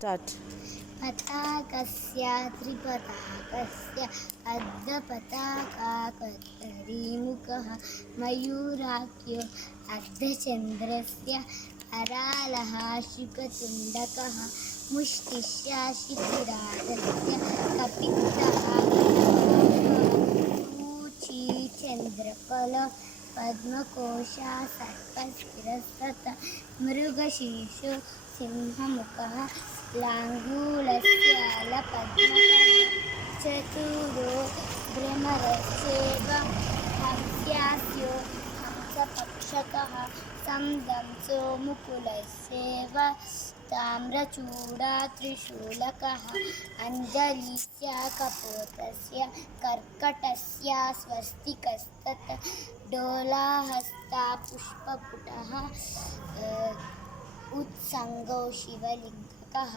Start. पताकस्य त्रिपताकस्य अर्धपताकाकर्तरीमुखः मयूराख्यो अर्धचन्द्रस्य करालः शुकतुण्डकः मुष्टिश्याशिखिराजस्य कपित्थः सूचीचन्द्रकल पद्मकोशा सर्पशिरस्तथा मृगशीर्षो सिंहमुखः लाङ्गूलस्यालपद्मकः चतुरो भ्रमरश्चैव हंस्यास्यो हंसपक्षकः संदंसो मुकुलस्यैव ताम्रचूडा त्रिशूलकः अञ्जलीस्या कपोतस्य कर्कटस्य स्वस्तिकस्तत् डोलाहस्ता पुष्पपुटः उत्सङ्गो शिवलिङ्गकः।